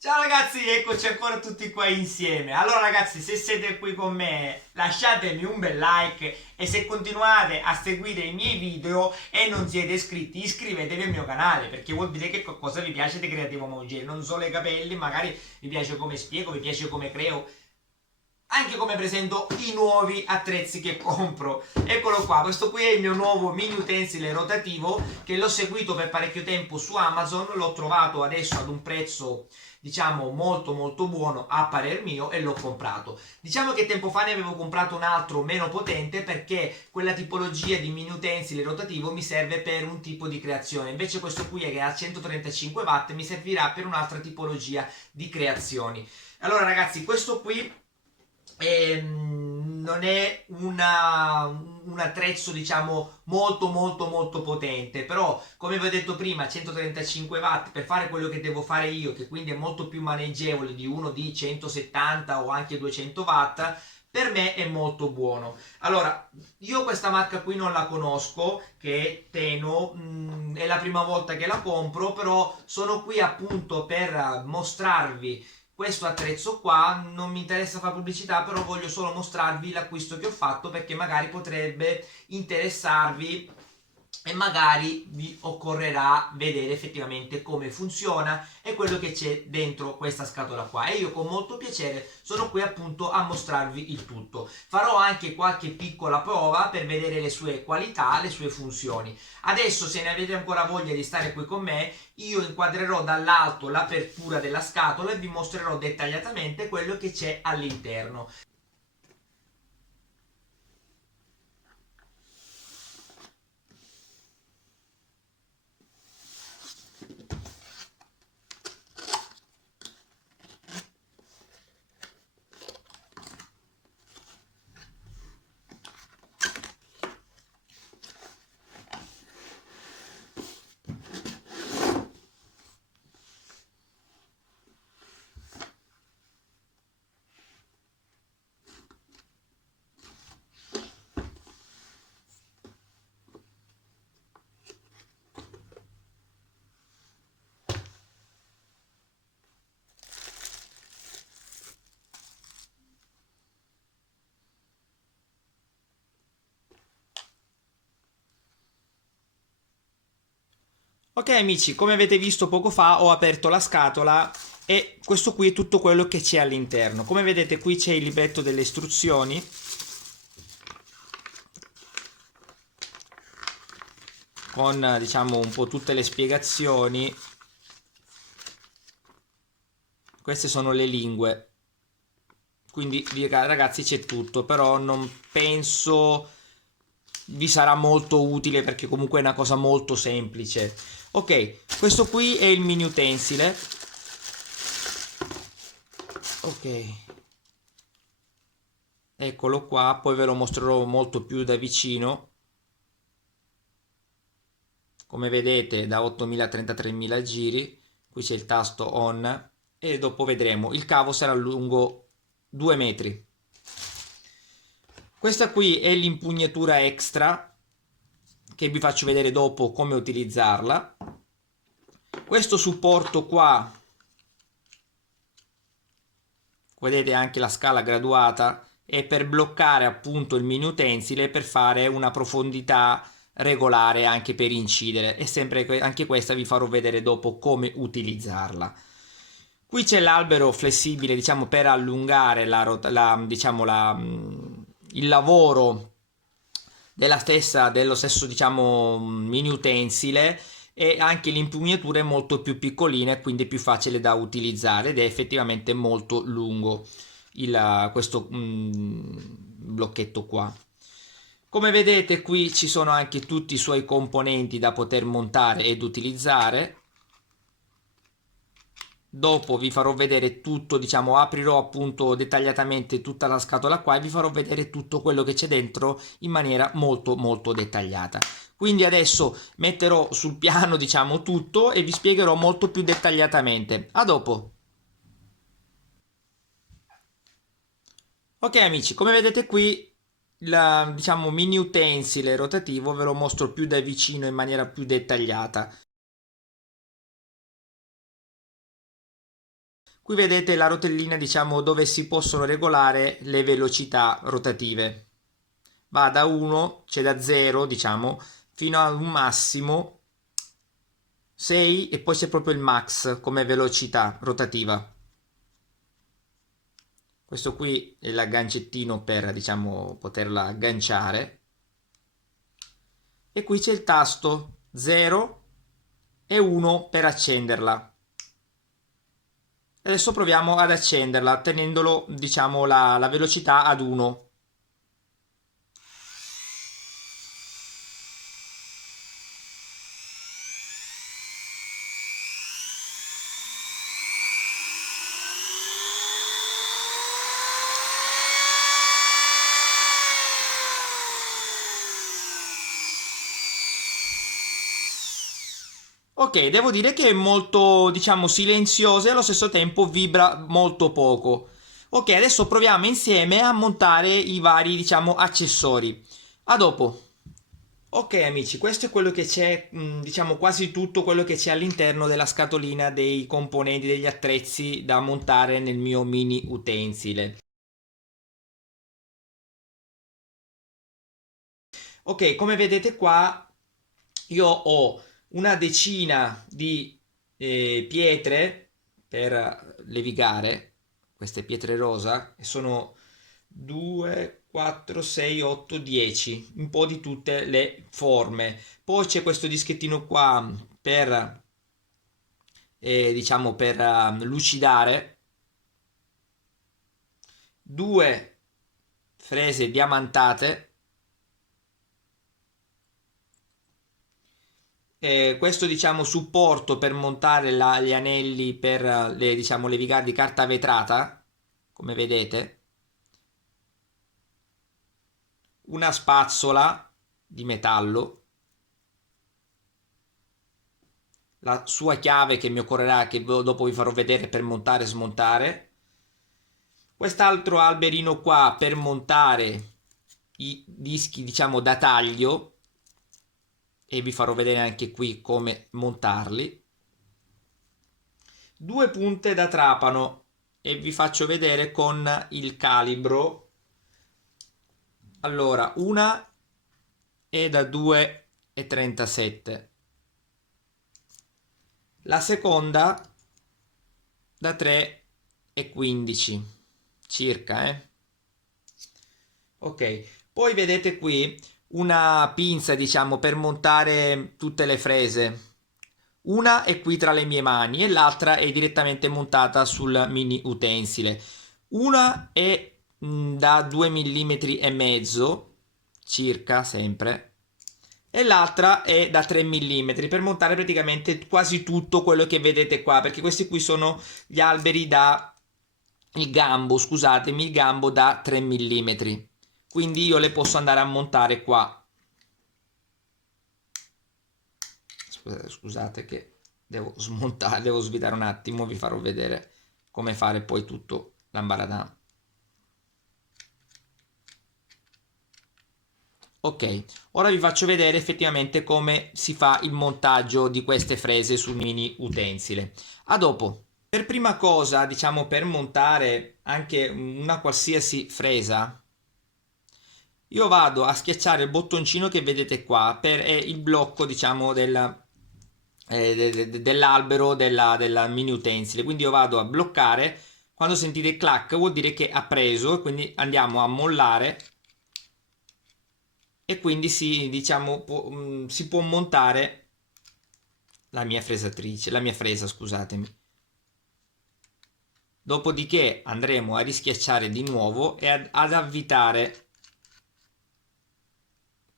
Ciao ragazzi, eccoci ancora tutti qua insieme. Allora ragazzi, se siete qui con me, lasciatemi un bel like e se continuate a seguire i miei video e non siete iscritti, iscrivetevi al mio canale perché vuol dire che qualcosa vi piace di Creativo Mongere, non solo i capelli, magari vi piace come spiego, vi piace come creo, anche come presento i nuovi attrezzi che compro. Eccolo qua, questo qui è il mio nuovo mini utensile rotativo che l'ho seguito per parecchio tempo su Amazon, l'ho trovato adesso ad un prezzo diciamo molto molto buono a parer mio e l'ho comprato. Diciamo che tempo fa ne avevo comprato un altro meno potente perché quella tipologia di mini utensile rotativo mi serve per un tipo di creazione, invece questo qui è che a 135 watt mi servirà per un'altra tipologia di creazioni. Allora ragazzi, questo qui non è un attrezzo diciamo molto molto molto potente, però come vi ho detto prima 135 watt per fare quello che devo fare io, che quindi è molto più maneggevole di uno di 170 o anche 200 watt, per me è molto buono. Allora, io questa marca qui non la conosco, che è Teno, è la prima volta che la compro, però sono qui appunto per mostrarvi questo attrezzo qua. Non mi interessa fare pubblicità, però voglio solo mostrarvi l'acquisto che ho fatto perché magari potrebbe interessarvi e magari vi occorrerà vedere effettivamente come funziona e quello che c'è dentro questa scatola qua, e io con molto piacere sono qui appunto a mostrarvi il tutto. Farò anche qualche piccola prova per vedere le sue qualità, le sue funzioni. Adesso, se ne avete ancora voglia di stare qui con me, io inquadrerò dall'alto l'apertura della scatola e vi mostrerò dettagliatamente quello che c'è all'interno. Ok amici, come avete visto poco fa ho aperto la scatola e questo qui è tutto quello che c'è all'interno. Come vedete qui c'è il libretto delle istruzioni con diciamo un po' tutte le spiegazioni. Queste sono le lingue, quindi ragazzi c'è tutto, però non penso vi sarà molto utile perché comunque è una cosa molto semplice. Ok, questo qui è il mini utensile. Ok, eccolo qua, poi ve lo mostrerò molto più da vicino. Come vedete da 8000 a 33000 giri, qui c'è il tasto on e dopo vedremo. Il cavo sarà lungo 2 metri. Questa qui è l'impugnatura extra che vi faccio vedere dopo come utilizzarla. Questo supporto qua, vedete anche la scala graduata, è per bloccare appunto il mini utensile per fare una profondità regolare anche per incidere, e sempre anche questa vi farò vedere dopo come utilizzarla. Qui c'è l'albero flessibile diciamo per allungare diciamo il lavoro dello stesso diciamo mini utensile, e anche l'impugnatura è molto più piccolina e quindi è più facile da utilizzare ed è effettivamente molto lungo questo blocchetto qua. Come vedete qui ci sono anche tutti i suoi componenti da poter montare ed utilizzare. Dopo vi farò vedere tutto, diciamo aprirò appunto dettagliatamente tutta la scatola qua e vi farò vedere tutto quello che c'è dentro in maniera molto molto dettagliata. Quindi adesso metterò sul piano diciamo tutto e vi spiegherò molto più dettagliatamente. A dopo. Ok amici, come vedete qui il diciamo mini utensile rotativo ve lo mostro più da vicino in maniera più dettagliata. Qui vedete la rotellina, diciamo, dove si possono regolare le velocità rotative. Va da 1, cioè da 0, diciamo, fino a un massimo 6 e poi c'è proprio il max come velocità rotativa. Questo qui è l'aggancettino per, diciamo, poterla agganciare. E qui c'è il tasto 0 e 1 per accenderla. Adesso proviamo ad accenderla tenendolo, diciamo, la velocità ad 1. Ok, devo dire che è molto, diciamo, silenziosa e allo stesso tempo vibra molto poco. Ok, adesso proviamo insieme a montare i vari, diciamo, accessori. A dopo. Ok amici, questo è quello che c'è, diciamo quasi tutto quello che c'è all'interno della scatolina dei componenti, degli attrezzi da montare nel mio mini utensile. Ok, come vedete qua io ho una decina di pietre per levigare, queste pietre rosa, e sono 2, 4, 6, 8, 10, un po' di tutte le forme. Poi c'è questo dischettino qua per, diciamo, per lucidare, due frese diamantate. Questo diciamo supporto per montare gli anelli per le, diciamo, le vigare di carta vetrata, come vedete, una spazzola di metallo, la sua chiave che mi occorrerà, che dopo vi farò vedere per montare e smontare, quest'altro alberino qua per montare i dischi, diciamo, da taglio, e vi farò vedere anche qui come montarli, due punte da trapano e vi faccio vedere con il calibro. Allora, una è da 2,37, la seconda da 3,15 circa, ok. Poi vedete qui una pinza, diciamo, per montare tutte le frese. Una è qui tra le mie mani e l'altra è direttamente montata sul mini utensile. Una è da 2 mm e mezzo circa, sempre, e l'altra è da 3 mm per montare praticamente quasi tutto quello che vedete qua, perché questi qui sono gli alberi da il gambo, scusatemi, il gambo da 3 mm. Quindi io le posso andare a montare qua. Scusate che devo smontare, devo svitare un attimo, vi farò vedere come fare poi tutto l'ambaradan. Ok, ora vi faccio vedere effettivamente come si fa il montaggio di queste frese sul mini utensile. A dopo. Per prima cosa, diciamo, per montare anche una qualsiasi fresa, io vado a schiacciare il bottoncino che vedete qua per il blocco, diciamo, dell'albero della mini utensile. Quindi io vado a bloccare, quando sentite il clac vuol dire che ha preso e quindi andiamo a mollare e quindi si, diciamo, si può montare la mia fresatrice, la mia fresa, scusatemi. Dopodiché andremo a rischiacciare di nuovo e ad avvitare.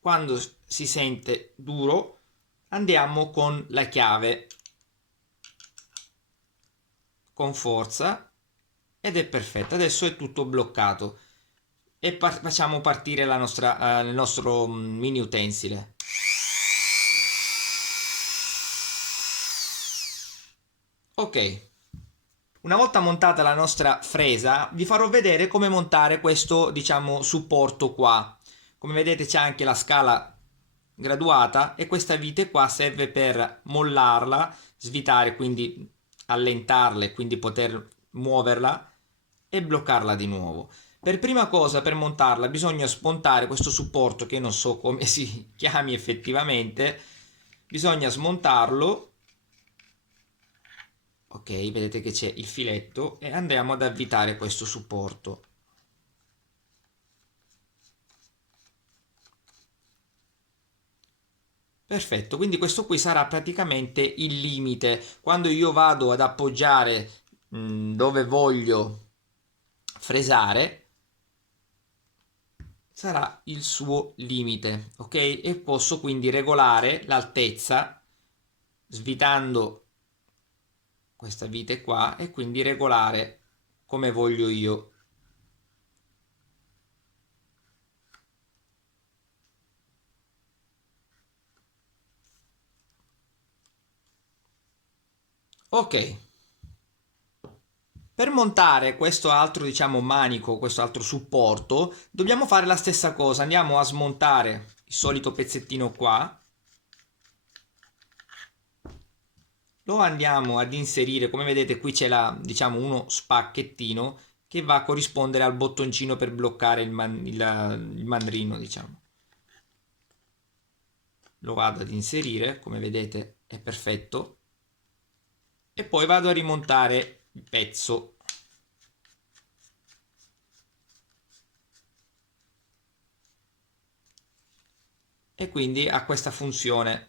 Quando si sente duro andiamo con la chiave con forza ed è perfetto. Adesso è tutto bloccato e facciamo partire il nostro mini utensile. Ok, una volta montata la nostra fresa vi farò vedere come montare questo, diciamo, supporto qua. Come vedete c'è anche la scala graduata e questa vite qua serve per mollarla, svitare, quindi allentarla e quindi poter muoverla e bloccarla di nuovo. Per prima cosa, per montarla, bisogna smontare questo supporto che non so come si chiami effettivamente. Bisogna smontarlo. Ok, vedete che c'è il filetto e andiamo ad avvitare questo supporto. Perfetto, quindi questo qui sarà praticamente il limite. Quando io vado ad appoggiare dove voglio fresare, sarà il suo limite, ok? E posso quindi regolare l'altezza svitando questa vite qua e quindi regolare come voglio io. Ok. Per montare questo altro, diciamo, manico, questo altro supporto, dobbiamo fare la stessa cosa. Andiamo a smontare il solito pezzettino qua. Lo andiamo ad inserire, come vedete qui c'è diciamo, uno spacchettino che va a corrispondere al bottoncino per bloccare il mandrino, diciamo. Lo vado ad inserire, come vedete è perfetto. E poi vado a rimontare il pezzo. E quindi ha questa funzione.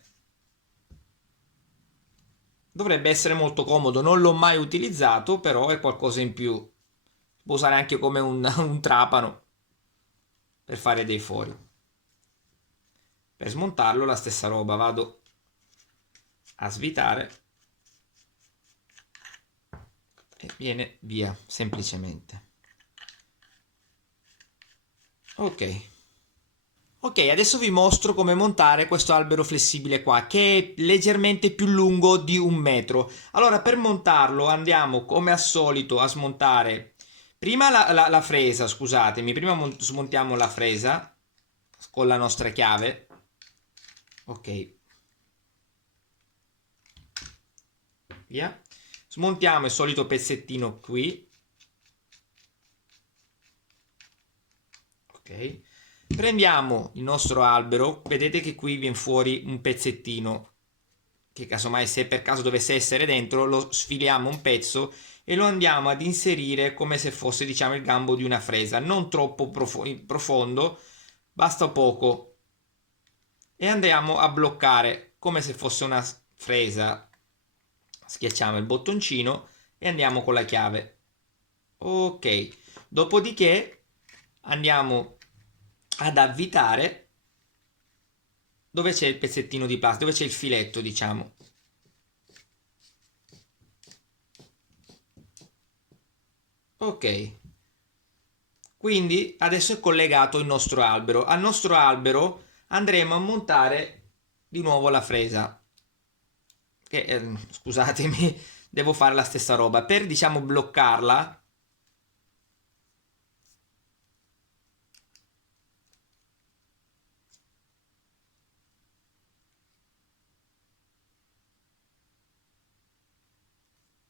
Dovrebbe essere molto comodo, non l'ho mai utilizzato, però è qualcosa in più. Si può usare anche come un trapano per fare dei fori. Per smontarlo la stessa roba, vado a svitare e viene via semplicemente. Ok. Ok, adesso vi mostro come montare questo albero flessibile qua, che è leggermente più lungo di 1 metro. Allora, per montarlo andiamo come al solito a smontare prima la fresa, scusatemi, prima smontiamo la fresa con la nostra chiave. Ok, via. Smontiamo il solito pezzettino qui. Ok. Prendiamo il nostro albero, vedete che qui viene fuori un pezzettino che casomai se per caso dovesse essere dentro lo sfiliamo un pezzo e lo andiamo ad inserire come se fosse diciamo il gambo di una fresa, non troppo profondo, basta poco e andiamo a bloccare come se fosse una fresa, schiacciamo il bottoncino e andiamo con la chiave. Ok, dopodiché andiamo ad avvitare dove c'è il pezzettino di plastica, dove c'è il filetto, diciamo. Ok, quindi adesso è collegato il nostro albero. Al nostro albero andremo a montare di nuovo la fresa. Che, scusatemi, devo fare la stessa roba. Per, diciamo, bloccarla,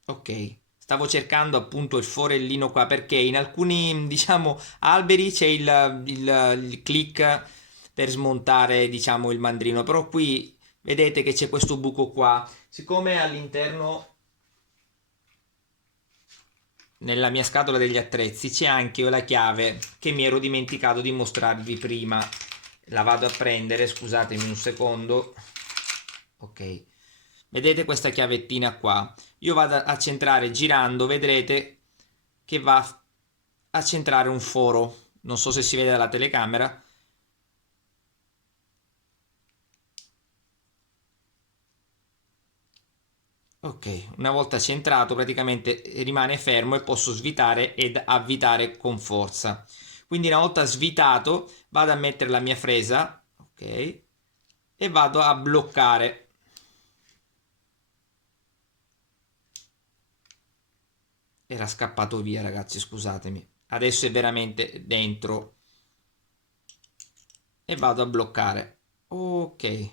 ok, stavo cercando appunto il forellino qua perché in alcuni, diciamo, alberi c'è il click per smontare, diciamo, il mandrino, però qui vedete che c'è questo buco qua. Siccome all'interno, nella mia scatola degli attrezzi, c'è anche la chiave che mi ero dimenticato di mostrarvi prima. La vado a prendere, scusatemi un secondo. Ok, vedete questa chiavettina qua? Io vado a centrare girando, vedrete che va a centrare un foro. Non so se si vede dalla telecamera. Ok, una volta centrato praticamente rimane fermo e posso svitare ed avvitare con forza. Quindi una volta svitato vado a mettere la mia fresa, ok, e vado a bloccare. Era scappato via ragazzi, scusatemi. Adesso è veramente dentro e vado a bloccare. Ok.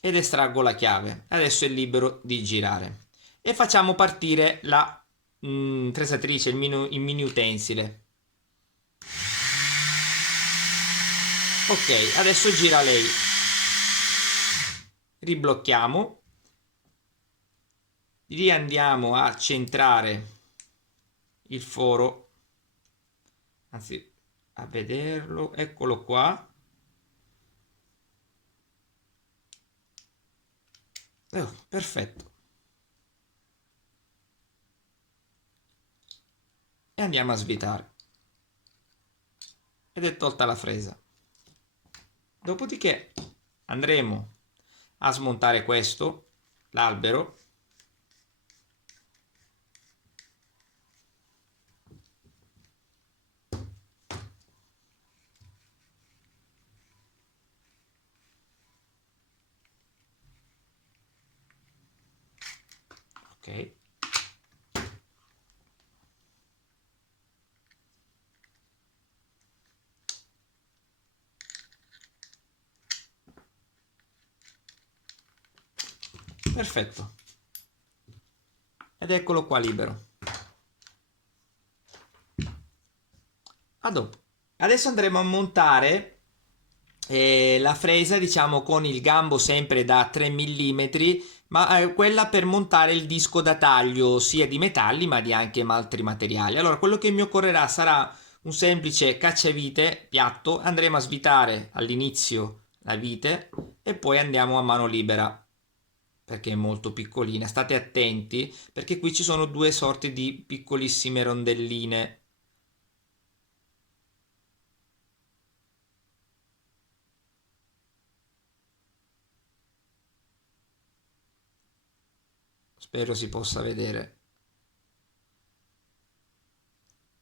Ed estraggo la chiave. Adesso è libero di girare. e facciamo partire la fresatrice, il mini utensile. Ok, adesso gira lei. Riblocchiamo. Riandiamo a centrare il foro, anzi a vederlo, eccolo qua. Perfetto. E andiamo a svitare. Ed è tolta la fresa. Dopodiché andremo a smontare questo, l'albero. Ok. Perfetto. Ed eccolo qua libero. A dopo. Adesso andremo a montare la fresa, diciamo, con il gambo sempre da 3 mm, ma quella per montare il disco da taglio sia di metalli ma di anche altri materiali. Allora, quello che mi occorrerà sarà un semplice cacciavite piatto. Andremo a svitare all'inizio la vite e poi andiamo a mano libera perché è molto piccolina. State attenti perché qui ci sono due sorte di piccolissime rondelline. Spero si possa vedere.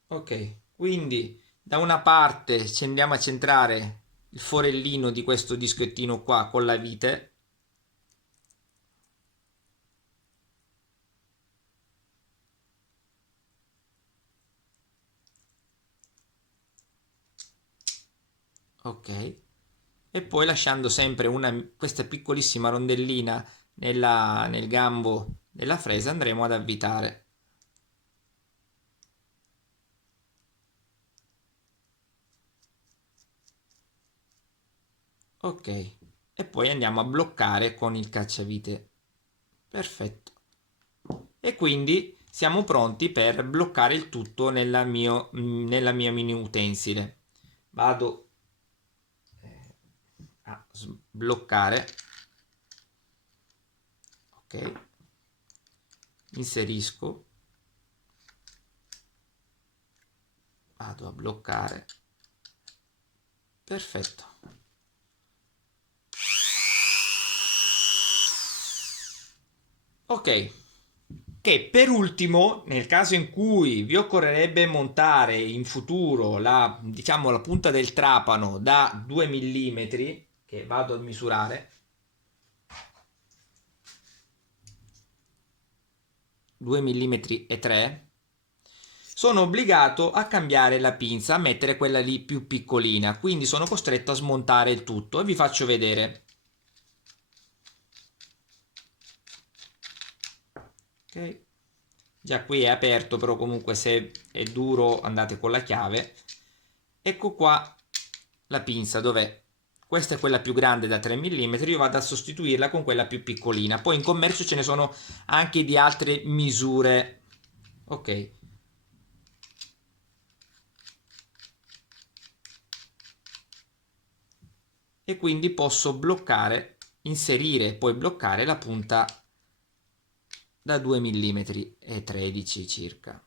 Ok, quindi da una parte ci andiamo a centrare il forellino di questo dischettino qua con la vite. Ok, e poi lasciando sempre questa piccolissima rondellina nel gambo della fresa andremo ad avvitare. Ok, e poi andiamo a bloccare con il cacciavite. Perfetto. E quindi siamo pronti per bloccare il tutto nella mia mini utensile. Vado a sbloccare. Ok, inserisco, vado a bloccare. Perfetto. Ok, che per ultimo, nel caso in cui vi occorrerebbe montare in futuro diciamo, la punta del trapano da 2 mm, che vado a misurare, 2 mm e 3, sono obbligato a cambiare la pinza, a mettere quella lì più piccolina, quindi sono costretto a smontare il tutto e vi faccio vedere. Ok, già qui è aperto, però comunque se è duro andate con la chiave. Ecco qua la pinza, dov'è? Questa è quella più grande da 3 mm, io vado a sostituirla con quella più piccolina. Poi in commercio ce ne sono anche di altre misure. Ok. E quindi posso bloccare, inserire e poi bloccare la punta da 2 mm e 13 circa.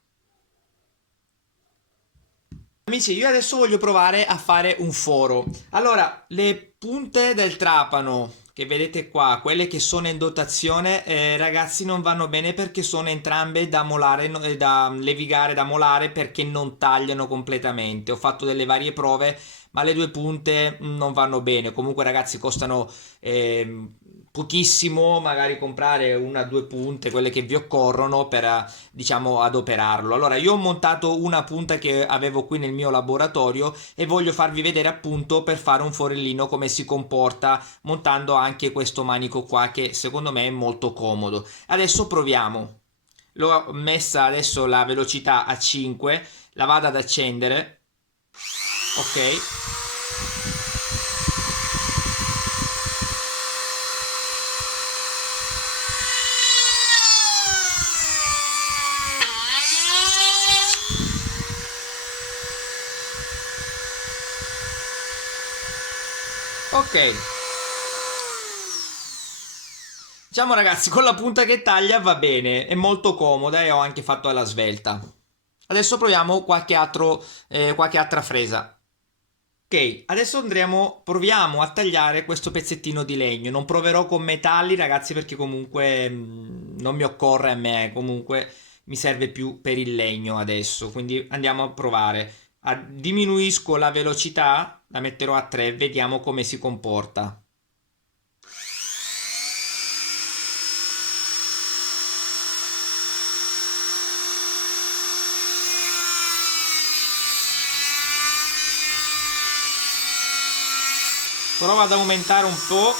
Amici, io adesso voglio provare a fare un foro. Allora, le punte del trapano che vedete qua, quelle che sono in dotazione, ragazzi, non vanno bene perché sono entrambe da molare, da levigare, da molare perché non tagliano completamente. Ho fatto delle varie prove, ma le due punte non vanno bene. Comunque, ragazzi, costano pochissimo, magari comprare una o due punte, quelle che vi occorrono per diciamo adoperarlo. Allora io ho montato una punta che avevo qui nel mio laboratorio e voglio farvi vedere appunto per fare un forellino come si comporta montando anche questo manico qua che secondo me è molto comodo. Adesso proviamo. L'ho messa adesso la velocità a 5, la vado ad accendere, ok. Ok, diciamo ragazzi, con la punta che taglia va bene, è molto comoda e ho anche fatto alla svelta. Adesso proviamo qualche altra fresa. Ok, adesso proviamo a tagliare questo pezzettino di legno. Non proverò con metalli, ragazzi, perché comunque non mi occorre a me, comunque mi serve più per il legno adesso. Quindi andiamo a provare. Diminuisco la velocità, la metterò a 3, vediamo come si comporta. Prova ad aumentare un po'.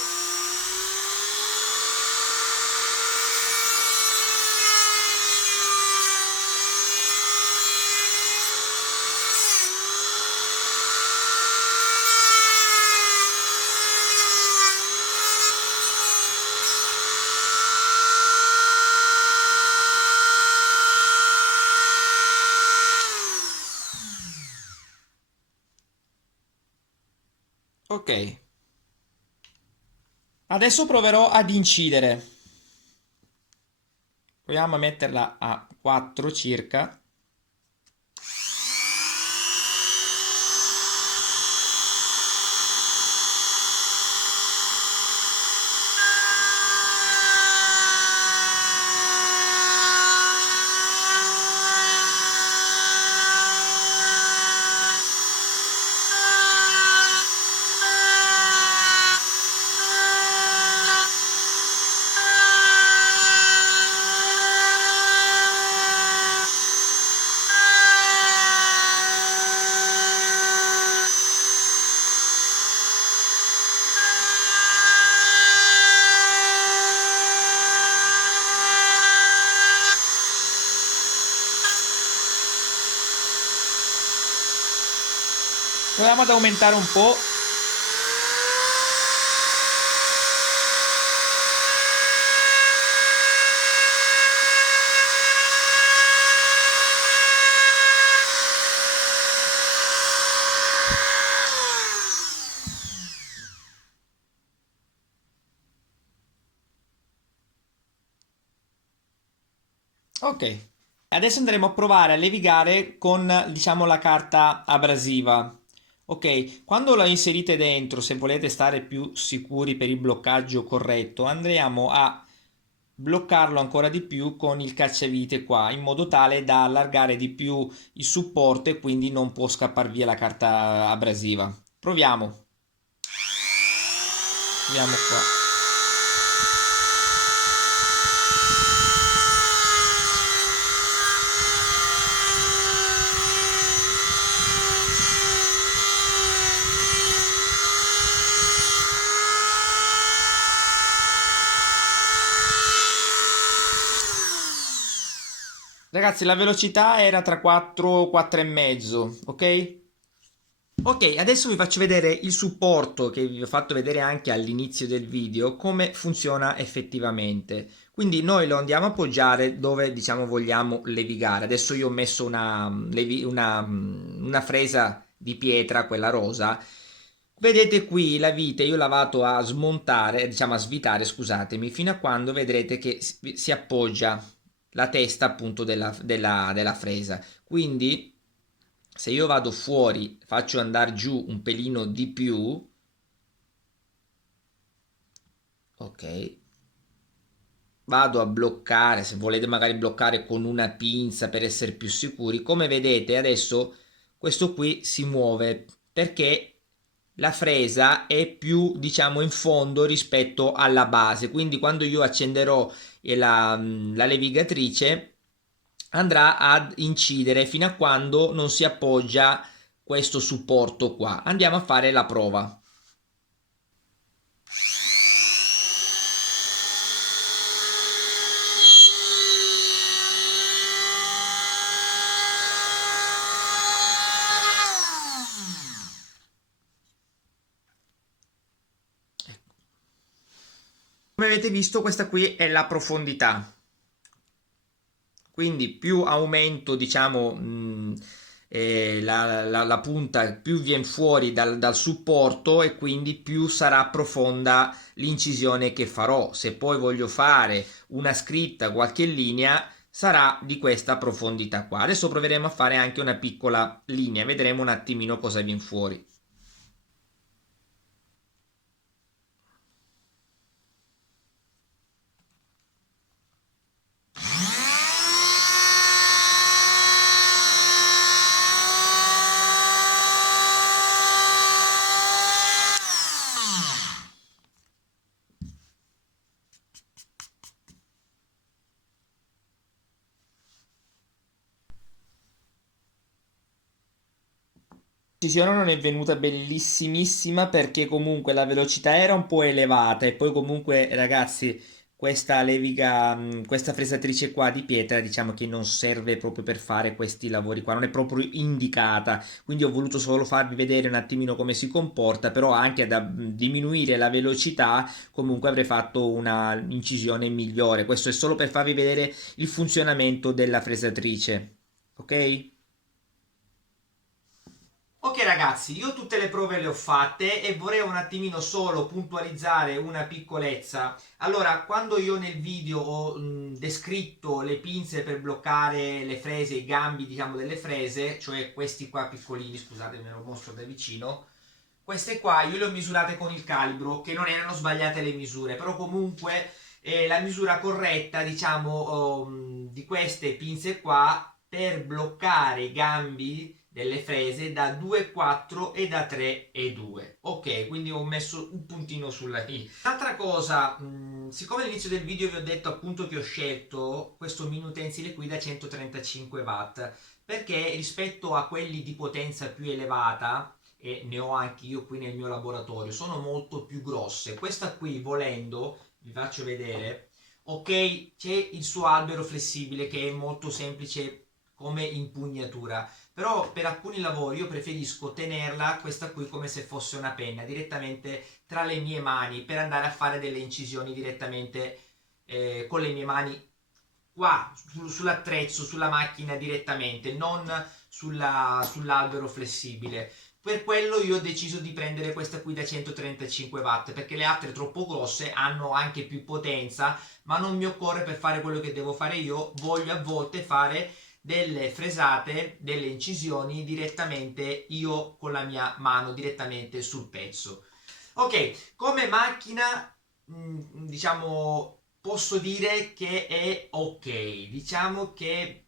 Ok. Adesso proverò ad incidere. Proviamo a metterla a 4 circa. Proviamo ad aumentare un po'. Ok. Adesso andremo a provare a levigare con, diciamo, la carta abrasiva. Ok, quando la inserite dentro, se volete stare più sicuri per il bloccaggio corretto, andremo a bloccarlo ancora di più con il cacciavite qua, in modo tale da allargare di più il supporto e quindi non può scappare via la carta abrasiva. Proviamo. Proviamo qua. Ragazzi, la velocità era tra 4 e 4 e mezzo, ok? Ok, adesso vi faccio vedere il supporto che vi ho fatto vedere anche all'inizio del video, come funziona effettivamente. Quindi noi lo andiamo a appoggiare dove diciamo vogliamo levigare. Adesso io ho messo una fresa di pietra, quella rosa. Vedete qui la vite, io la vado a smontare, diciamo a svitare, scusatemi, fino a quando vedrete che si appoggia la testa appunto della fresa. Quindi se io vado fuori, faccio andare giù un pelino di più, ok, vado a bloccare, se volete magari bloccare con una pinza per essere più sicuri, come vedete adesso questo qui si muove perché la fresa è più diciamo in fondo rispetto alla base, quindi quando io accenderò la levigatrice andrà ad incidere fino a quando non si appoggia questo supporto qua. Andiamo a fare la prova. Come avete visto, questa qui è la profondità, quindi più aumento, diciamo, la punta, più viene fuori dal supporto e quindi più sarà profonda l'incisione che farò. Se poi voglio fare una scritta, qualche linea, sarà di questa profondità qua. Adesso proveremo a fare anche una piccola linea, vedremo un attimino cosa viene fuori. Decisione non è venuta bellissimissima perché comunque la velocità era un po' elevata e poi comunque ragazzi questa leviga, questa fresatrice qua di pietra diciamo che non serve proprio per fare questi lavori qua, non è proprio indicata, quindi ho voluto solo farvi vedere un attimino come si comporta, però anche da diminuire la velocità comunque avrei fatto una incisione migliore, questo è solo per farvi vedere il funzionamento della fresatrice, ok? Ok ragazzi, io tutte le prove le ho fatte e vorrei un attimino solo puntualizzare una piccolezza. Allora, quando io nel video ho descritto le pinze per bloccare le frese, i gambi diciamo delle frese, cioè questi qua piccolini, scusate me lo mostro da vicino, queste qua io le ho misurate con il calibro, che non erano sbagliate le misure, però comunque la misura corretta diciamo di queste pinze qua per bloccare i gambi delle frese da 2,4 e da 3,2. Ok, quindi ho messo un puntino sulla i. Un'altra cosa, siccome all'inizio del video vi ho detto appunto che ho scelto questo mini utensile qui da 135 watt, perché rispetto a quelli di potenza più elevata, e ne ho anche io qui nel mio laboratorio, sono molto più grosse. Questa qui, volendo, vi faccio vedere, ok, c'è il suo albero flessibile che è molto semplice come impugnatura, però per alcuni lavori io preferisco tenerla questa qui come se fosse una penna direttamente tra le mie mani per andare a fare delle incisioni direttamente con le mie mani qua sull'attrezzo, sulla macchina direttamente, non sull'albero flessibile. Per quello io ho deciso di prendere questa qui da 135 watt perché le altre troppo grosse hanno anche più potenza, ma non mi occorre per fare quello che devo fare io. Voglio a volte fare delle fresate, delle incisioni direttamente io con la mia mano direttamente sul pezzo. Ok, come macchina diciamo posso dire che è ok, diciamo che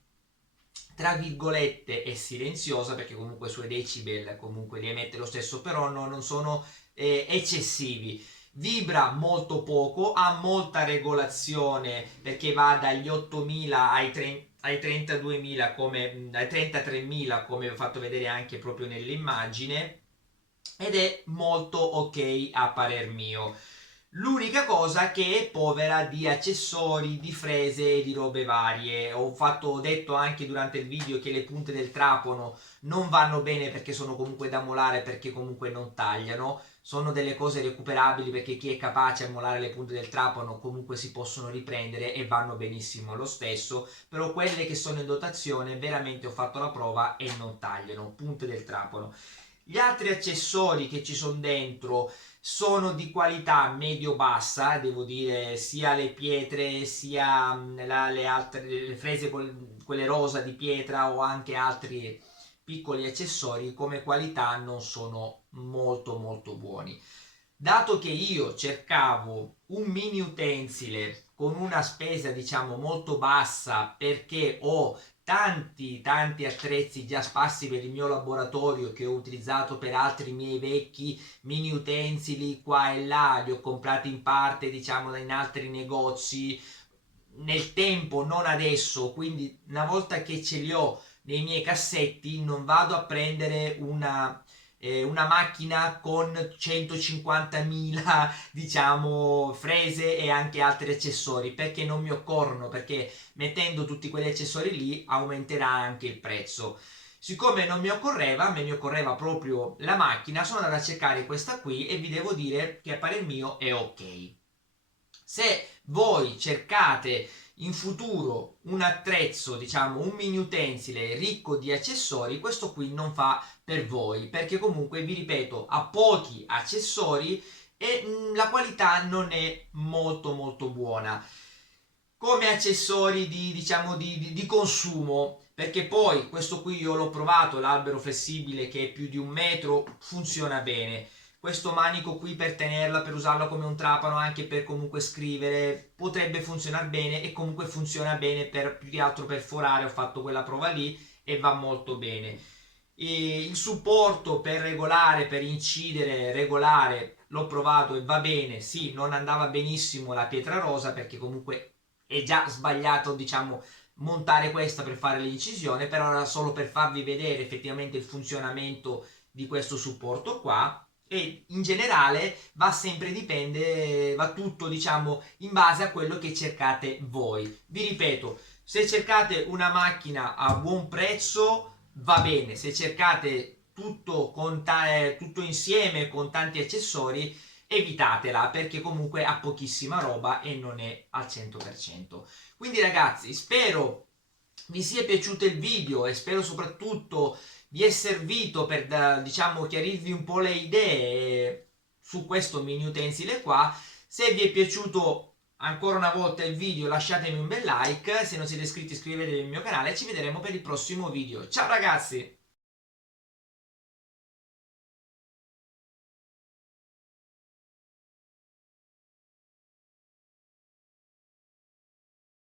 tra virgolette è silenziosa perché comunque i suoi decibel comunque li emette lo stesso, però non sono eccessivi. Vibra molto poco, ha molta regolazione perché va dagli 8000 ai 32.000 come ai 33.000 come ho fatto vedere anche proprio nell'immagine ed è molto ok a parer mio. L'unica cosa che è povera di accessori, di frese e di robe varie. Ho detto anche durante il video che le punte del trapano non vanno bene perché sono comunque da molare, perché comunque non tagliano. Sono delle cose recuperabili perché chi è capace a molare le punte del trapano comunque si possono riprendere e vanno benissimo lo stesso. Però quelle che sono in dotazione veramente ho fatto la prova e non tagliano. Punte del trapano. Gli altri accessori che ci sono dentro sono di qualità medio-bassa, devo dire, sia le pietre, sia le altre le frese, quelle rosa di pietra o anche altri piccoli accessori come qualità non sono molto molto buoni. Dato che io cercavo un mini utensile con una spesa diciamo molto bassa perché ho tanti attrezzi già sparsi per il mio laboratorio che ho utilizzato per altri miei vecchi mini utensili qua e là, li ho comprati in parte diciamo in altri negozi nel tempo, non adesso, quindi una volta che ce li ho nei miei cassetti non vado a prendere una macchina con 150.000 diciamo frese e anche altri accessori perché non mi occorrono, perché mettendo tutti quegli accessori lì aumenterà anche il prezzo. Siccome non mi occorreva, a me mi occorreva proprio la macchina, sono andato a cercare questa qui e vi devo dire che a parer mio è ok. Se voi cercate in futuro un attrezzo, diciamo un mini utensile ricco di accessori, questo qui non fa per voi, perché comunque vi ripeto ha pochi accessori e la qualità non è molto molto buona come accessori di, diciamo, di consumo, perché poi questo qui io l'ho provato, l'albero flessibile che è più di 1 metro, funziona bene. Questo manico qui per tenerla, per usarla come un trapano, anche per comunque scrivere, potrebbe funzionare bene e comunque funziona bene per più che altro per forare, ho fatto quella prova lì e va molto bene. E il supporto per regolare, per incidere, regolare, l'ho provato e va bene, sì, non andava benissimo la pietra rosa perché comunque è già sbagliato, diciamo, montare questa per fare l'incisione, però era solo per farvi vedere effettivamente il funzionamento di questo supporto qua e in generale va sempre dipende, va tutto diciamo in base a quello che cercate voi. Vi ripeto, se cercate una macchina a buon prezzo va bene, se cercate tutto insieme con tanti accessori evitatela perché comunque ha pochissima roba e non è al 100%. Quindi ragazzi, spero vi sia piaciuto il video e spero soprattutto vi è servito per diciamo chiarirvi un po' le idee su questo mini utensile qua. Se vi è piaciuto ancora una volta il video lasciatemi un bel like, se non siete iscritti iscrivetevi al mio canale e ci vedremo per il prossimo video. Ciao ragazzi!